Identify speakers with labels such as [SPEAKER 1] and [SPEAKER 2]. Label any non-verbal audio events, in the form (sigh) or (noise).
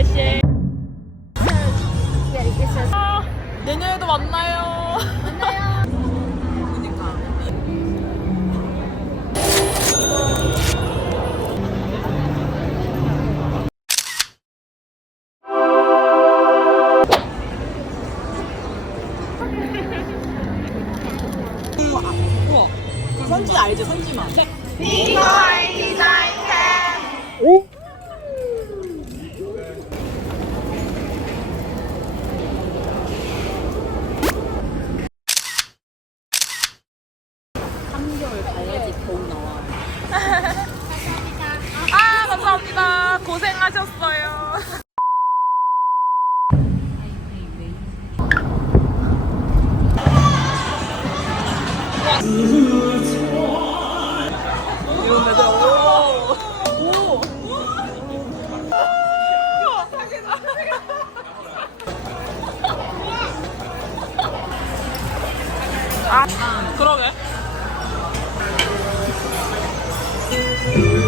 [SPEAKER 1] 메시. 아, 내년에도 만나요. 그 선지 알지? 선지만. 네. (laughs) 아, 감사합니다. 고생하셨어요. 이런 애들, 오. 오. 아, 그러게. Música